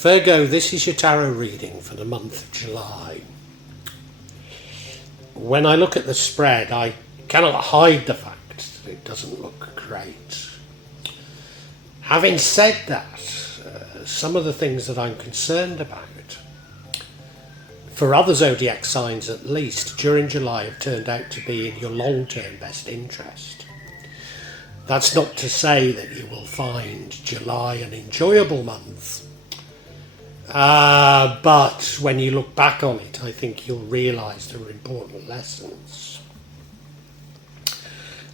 Virgo, this is your tarot reading for the month of July. When I look at the spread, I cannot hide the fact that it doesn't look great. Having said that, some of the things that I'm concerned about, for other zodiac signs at least, during July have turned out to be in your long-term best interest. That's not to say that you will find July an enjoyable month, but when you look back on it, I think you'll realise there are important lessons.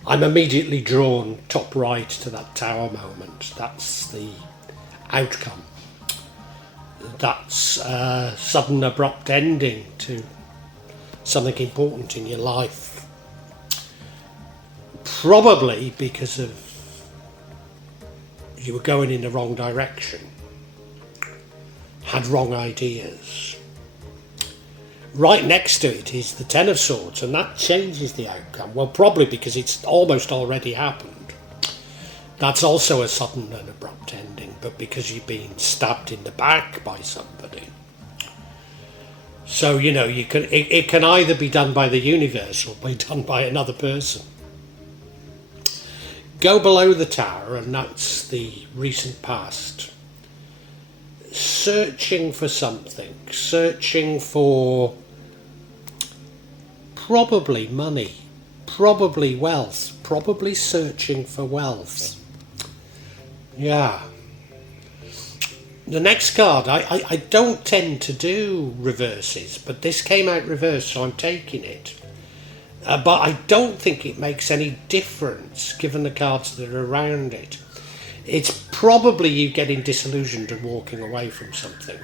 I'm immediately drawn top right to that tower moment. That's the outcome. That's a sudden abrupt ending to something important in your life. Probably because of you were going in the wrong direction, had wrong ideas. Right next to it is the Ten of Swords, and that changes the outcome. Well, probably because it's almost already happened. That's also a sudden and abrupt ending, but because you've been stabbed in the back by somebody. So, you know, it can either be done by the universe or be done by another person. Go below the tower, and that's the recent past. Searching for something, searching for probably money, probably wealth, probably searching for wealth. Yeah. The next card, I don't tend to do reverses, but this came out reversed, so I'm taking it. But I don't think it makes any difference given the cards that are around it. It's probably you getting disillusioned and walking away from something.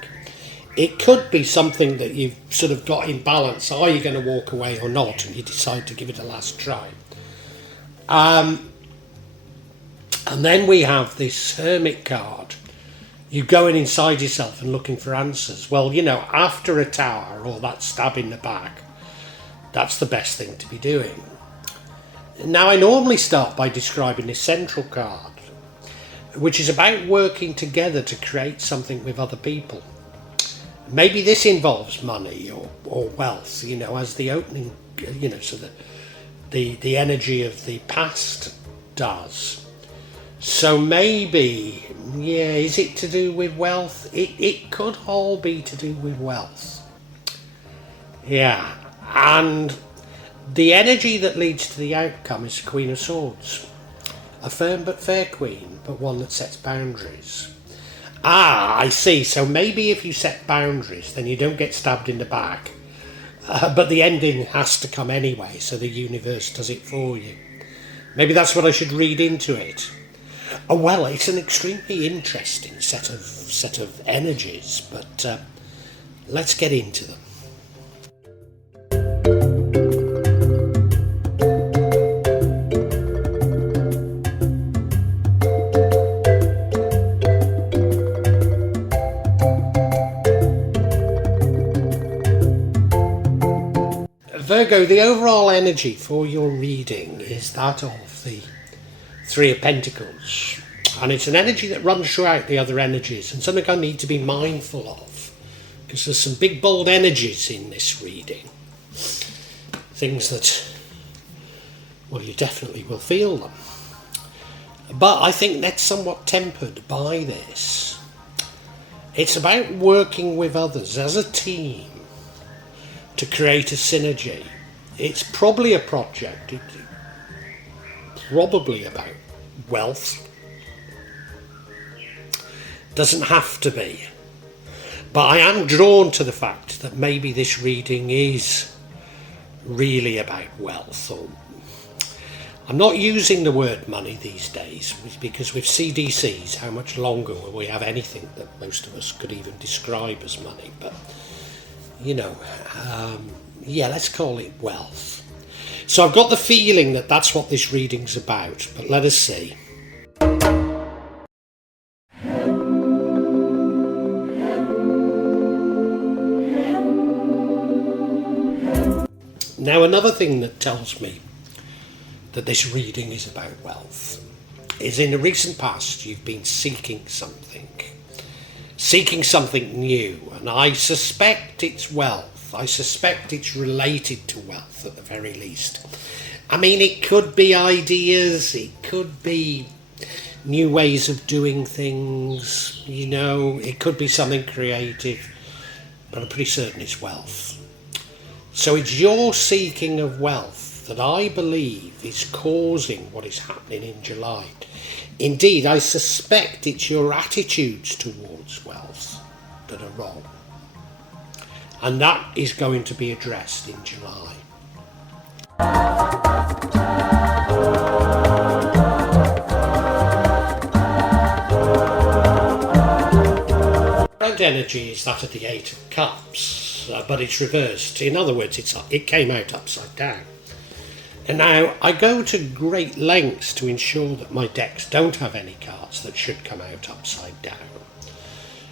It could be something that you've sort of got in balance. Are you going to walk away or not? And you decide to give it a last try. And then we have this Hermit card. You going inside yourself and looking for answers. Well, you know, after a tower or that stab in the back, that's the best thing to be doing. Now, I normally start by describing this central card, which is about working together to create something with other people. Maybe this involves money or wealth, you know, as the opening, you know, so the energy of the past does. So maybe, yeah, is it to do with wealth? It could all be to do with wealth. Yeah, and the energy that leads to the outcome is the Queen of Swords. A firm but fair queen, but one that sets boundaries. Ah, I see. So maybe if you set boundaries, then you don't get stabbed in the back. But the ending has to come anyway, so the universe does it for you. Maybe that's what I should read into it. Oh, well, it's an extremely interesting set of energies, but let's get into them. Virgo, the overall energy for your reading is that of the Three of Pentacles, and it's an energy that runs throughout the other energies, and something I need to be mindful of because there's some big bold energies in this reading, things that, well, you definitely will feel them, but I think that's somewhat tempered by this. It's about working with others as a team to create a synergy. It's probably a project, probably about wealth. Doesn't have to be. But I am drawn to the fact that maybe this reading is really about wealth. Or I'm not using the word money these days because with CDCs, how much longer will we have anything that most of us could even describe as money? But, you know, yeah, let's call it wealth. So I've got the feeling that that's what this reading's about, but let us see. Now, another thing that tells me that this reading is about wealth is in the recent past you've been seeking something seeking something new, and I suspect it's wealth. I suspect it's related to wealth at the very least. I mean, it could be ideas, it could be new ways of doing things, you know, it could be something creative, but I'm pretty certain it's wealth. So it's your seeking of wealth that I believe is causing what is happening in July. Indeed, I suspect it's your attitudes towards wealth that are wrong. And that is going to be addressed in July. Energy is that of the Eight of Cups, but it's reversed. In other words, it came out upside down. And now I go to great lengths to ensure that my decks don't have any cards that should come out upside down.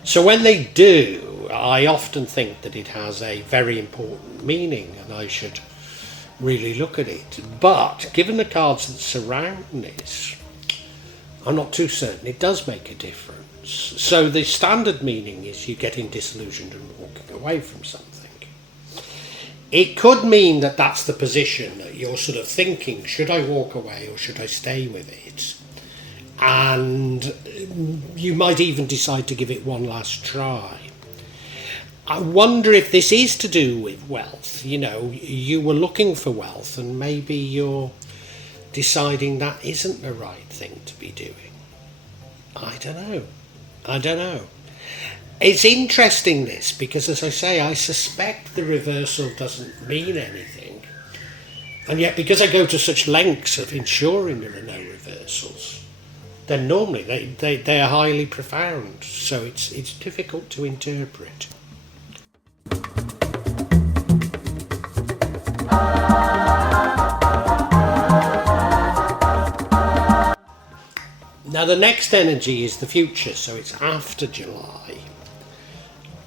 So when they do, I often think that it has a very important meaning and I should really look at it. But given the cards that surround this, I'm not too certain it does make a difference. So the standard meaning is you getting disillusioned and walking away from something. It could mean that that's the position that you're sort of thinking, should I walk away or should I stay with it? And you might even decide to give it one last try. I wonder if this is to do with wealth. You know, you were looking for wealth and maybe you're deciding that isn't the right thing to be doing. I don't know. It's interesting this because, as I say, I suspect the reversal doesn't mean anything. And yet, because I go to such lengths of ensuring there are no reversals, then normally they are highly profound. So it's difficult to interpret. Now the next energy is the future, so it's after July.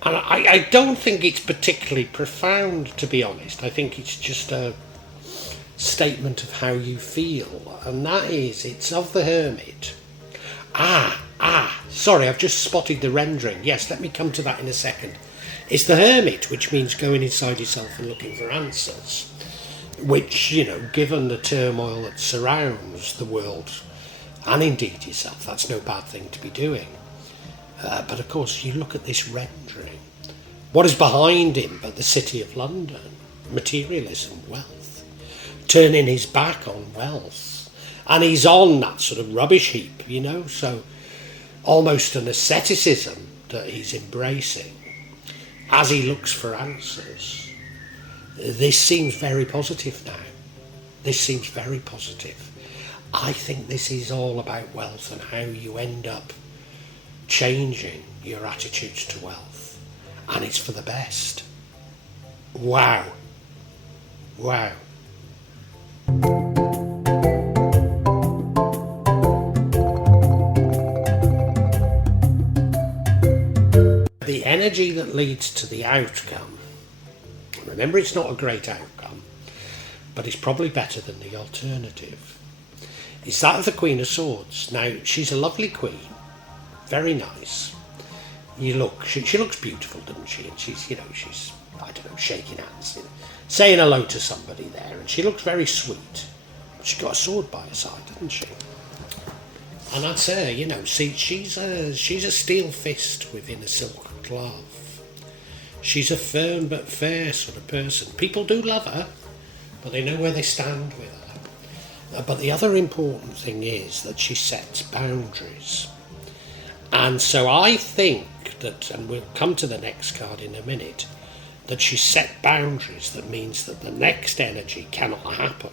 And I don't think it's particularly profound, to be honest. I think it's just a statement of how you feel. And that is, it's of the Hermit. Sorry, I've just spotted the rendering. Yes, let me come to that in a second. It's the Hermit, which means going inside yourself and looking for answers. Which, you know, given the turmoil that surrounds the world, and indeed yourself, that's no bad thing to be doing. But of course, you look at this rendering. What is behind him but the City of London? Materialism, wealth. Turning his back on wealth. And he's on that sort of rubbish heap, you know, so almost an asceticism that he's embracing as he looks for answers. This seems very positive now. This seems very positive. I think this is all about wealth and how you end up changing your attitudes to wealth. And it's for the best. Wow. The energy that leads to the outcome. Remember, it's not a great outcome, but it's probably better than the alternative. Is that of the Queen of Swords. Now, she's a lovely queen, very nice. She looks beautiful, doesn't she? And she's shaking hands, saying hello to somebody there, and she looks very sweet. She's got a sword by her side, doesn't she? And I'd say, she's a steel fist within a silk glove. She's a firm but fair sort of person. People do love her, but they know where they stand with her. But the other important thing is that she sets boundaries. And so I think that, and we'll come to the next card in a minute, that she set boundaries that means that the next energy cannot happen,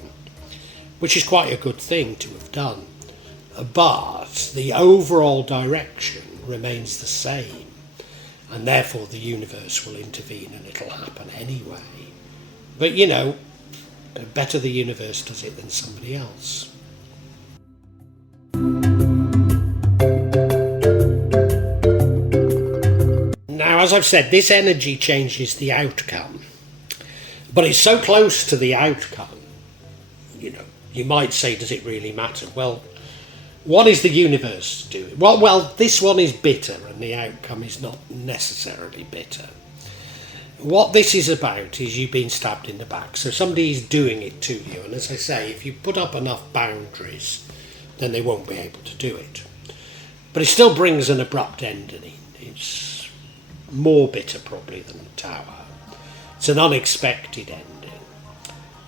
which is quite a good thing to have done. But the overall direction remains the same, and therefore the universe will intervene and it'll happen anyway. But better the universe does it than somebody else. Now, as I've said, this energy changes the outcome, but it's so close to the outcome, you might say, does it really matter? Well, What is the universe doing? Well, this one is bitter, and the outcome is not necessarily bitter. What this is about is you being stabbed in the back. So somebody is doing it to you, and as I say, if you put up enough boundaries, then they won't be able to do it. But it still brings an abrupt ending. It's more bitter probably than the Tower. It's an unexpected ending.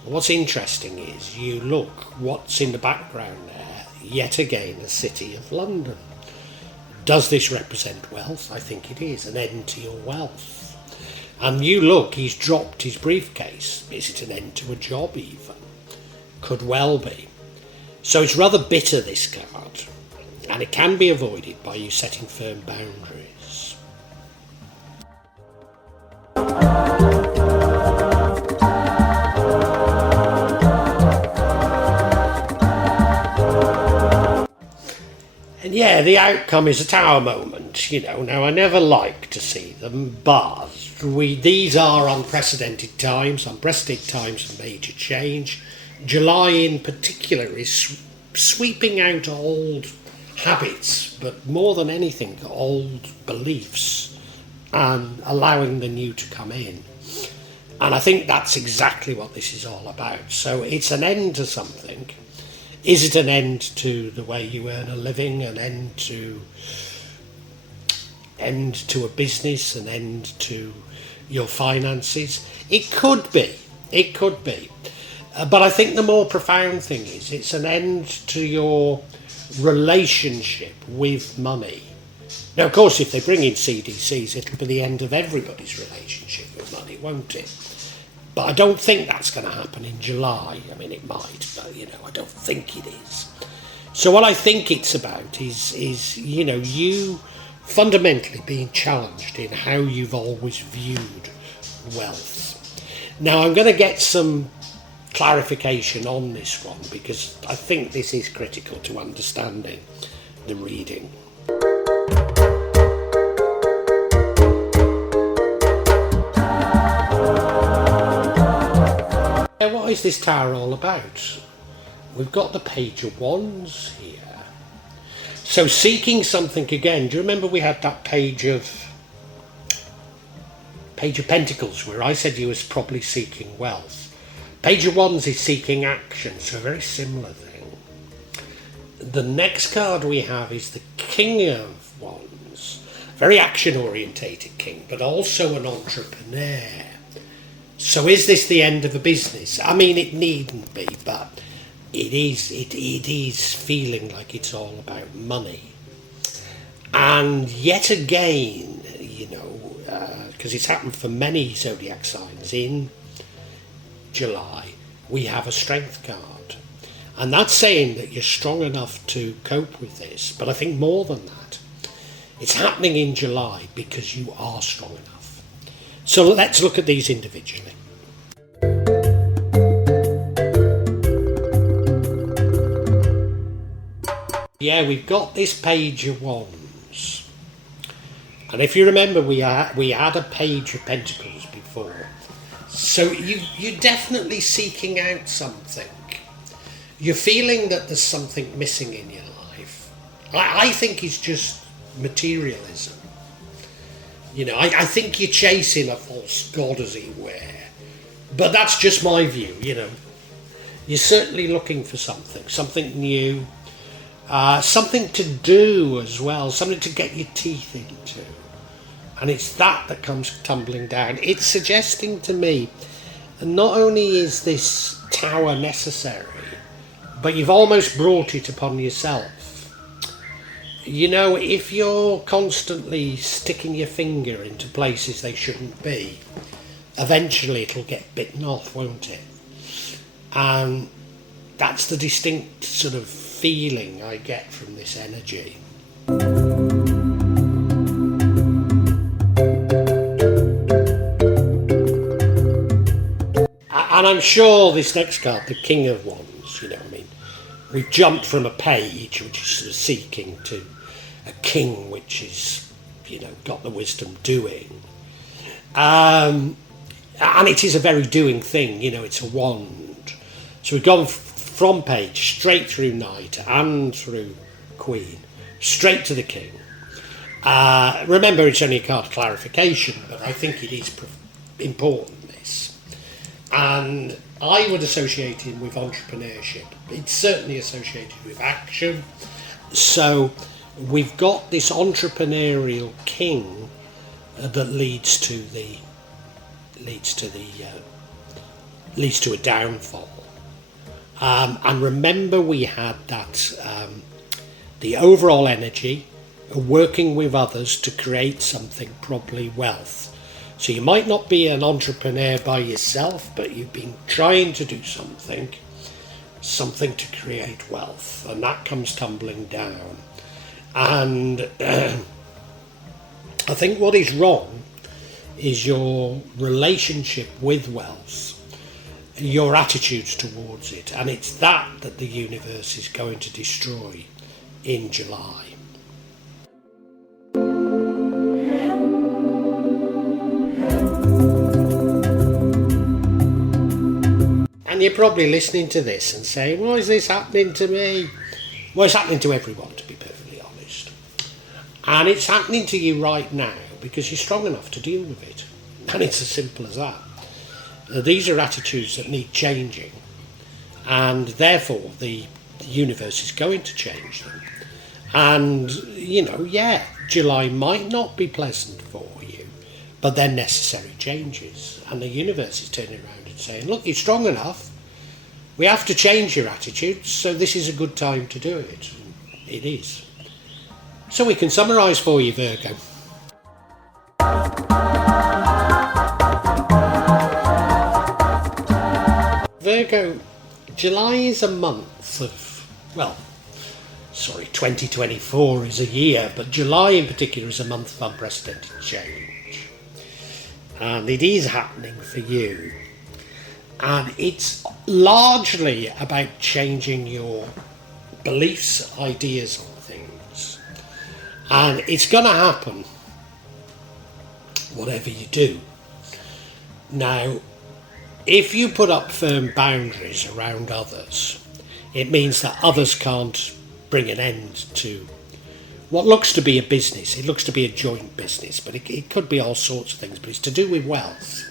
What's interesting is you look what's in the background there, yet again the City of London. Does this represent wealth? I think it is, an end to your wealth. And you look, he's dropped his briefcase. Is it an end to a job even? Could well be. So it's rather bitter, this card, and it can be avoided by you setting firm boundaries. And yeah, the outcome is a Tower moment, Now, I never like to see them, but these are unprecedented times of major change. July in particular is sweeping out old habits, but more than anything, old beliefs, and allowing the new to come in. And I think that's exactly what this is all about. So it's an end to something. Is it an end to the way you earn a living, an end to a business, an end to your finances? It could be. But I think the more profound thing is it's an end to your relationship with money. Now, of course, if they bring in CDCs, it'll be the end of everybody's relationship with money, won't it? But I don't think that's going to happen in July. I mean, it might, but, I don't think it is. So what I think it's about is you fundamentally being challenged in how you've always viewed wealth. Now, I'm going to get some clarification on this one because I think this is critical to understanding the reading. What is this Tower all about? We've got the Page of Wands here. So seeking something again. Do you remember we had that Page of Pentacles where I said you was probably seeking wealth? Page of Wands is seeking action, so a very similar thing. The next card we have is the King of Wands. Very action orientated king, but also an entrepreneur. So is this the end of a business? I mean, it needn't be, but it is feeling like it's all about money. And yet again, because it's happened for many zodiac signs in July, we have a strength card. And that's saying that you're strong enough to cope with this. But I think more than that, it's happening in July because you are strong enough. So let's look at these individually. Yeah, we've got this Page of Wands. And if you remember, we had a Page of Pentacles before. So you're definitely seeking out something. You're feeling that there's something missing in your life. I think it's just materialism. I think you're chasing a false god, as it were. But that's just my view, You're certainly looking for something new. Something to do as well, something to get your teeth into. And it's that comes tumbling down. It's suggesting to me, not only is this Tower necessary, but you've almost brought it upon yourself. If you're constantly sticking your finger into places they shouldn't be, eventually it'll get bitten off, won't it? And that's the distinct sort of feeling I get from this energy. And I'm sure this next card, the King of Wands, we've jumped from a page, which is sort of seeking, to a king, which is, got the wisdom doing. And it is a very doing thing, it's a wand. So we've gone from page straight through knight and through Queen, straight to the King. Remember, it's only a card clarification, but I think it is important, this. And I would associate him with entrepreneurship. It's certainly associated with action. So we've got this entrepreneurial king that leads to a downfall. And remember, we had that the overall energy working with others to create something, probably wealth. So you might not be an entrepreneur by yourself, but you've been trying to do something to create wealth, and that comes tumbling down. And I think what is wrong is your relationship with wealth, your attitudes towards it, and it's that the universe is going to destroy in July. And you're probably listening to this and saying, why is this happening to me? Well, it's happening to everyone, to be perfectly honest. And it's happening to you right now because you're strong enough to deal with it. And it's as simple as that. These are attitudes that need changing, and therefore the universe is going to change them. And, July might not be pleasant for you, but they're necessary changes. And the universe is turning around and saying, look, you're strong enough. We have to change your attitudes, so this is a good time to do it. And it is. So we can summarise for you, Virgo. Virgo, July is a month of, 2024 is a year, but July in particular is a month of unprecedented change. And it is happening for you. And it's largely about changing your beliefs, ideas on things. And it's going to happen, whatever you do. Now, if you put up firm boundaries around others, it means that others can't bring an end to what looks to be a business. It looks to be a joint business, but it could be all sorts of things, but it's to do with wealth.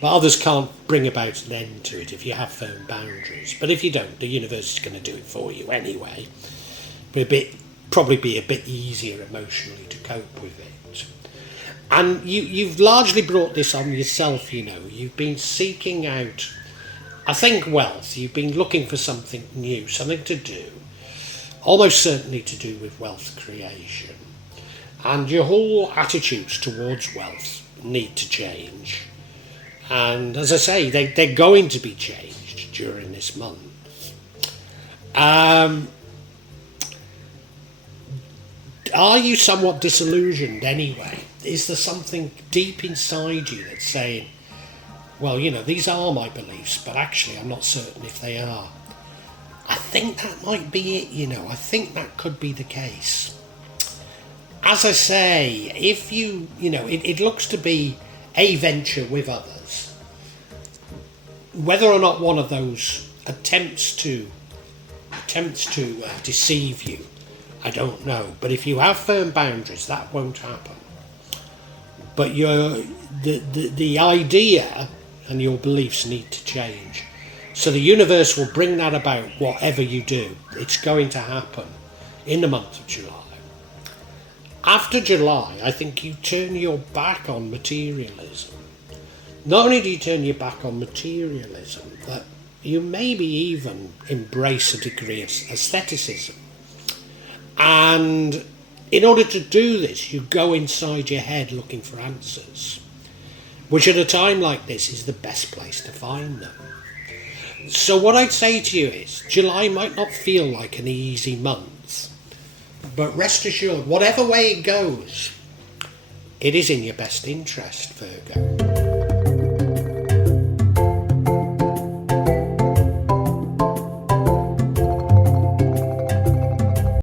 But others can't bring about an end to it if you have firm boundaries. But if you don't, the universe is going to do it for you anyway. But probably be a bit easier emotionally to cope with it. And you've largely brought this on yourself, You've been seeking out, I think, wealth. You've been looking for something new, something to do, almost certainly to do with wealth creation. And your whole attitudes towards wealth need to change. And as I say, they're going to be changed during this month. Are you somewhat disillusioned anyway? Is there something deep inside you that's saying, these are my beliefs, but actually I'm not certain if they are? I think that might be it, I think that could be the case. As I say, if it looks to be a venture with others. Whether or not one of those attempts to deceive you, I don't know. But if you have firm boundaries, that won't happen. But the idea and your beliefs need to change. So the universe will bring that about whatever you do. It's going to happen in the month of July. After July, I think you turn your back on materialism. Not only do you turn your back on materialism, but you maybe even embrace a degree of aestheticism. And in order to do this, you go inside your head looking for answers, which at a time like this is the best place to find them. So what I'd say to you is, July might not feel like an easy month, but rest assured, whatever way it goes, it is in your best interest, Virgo.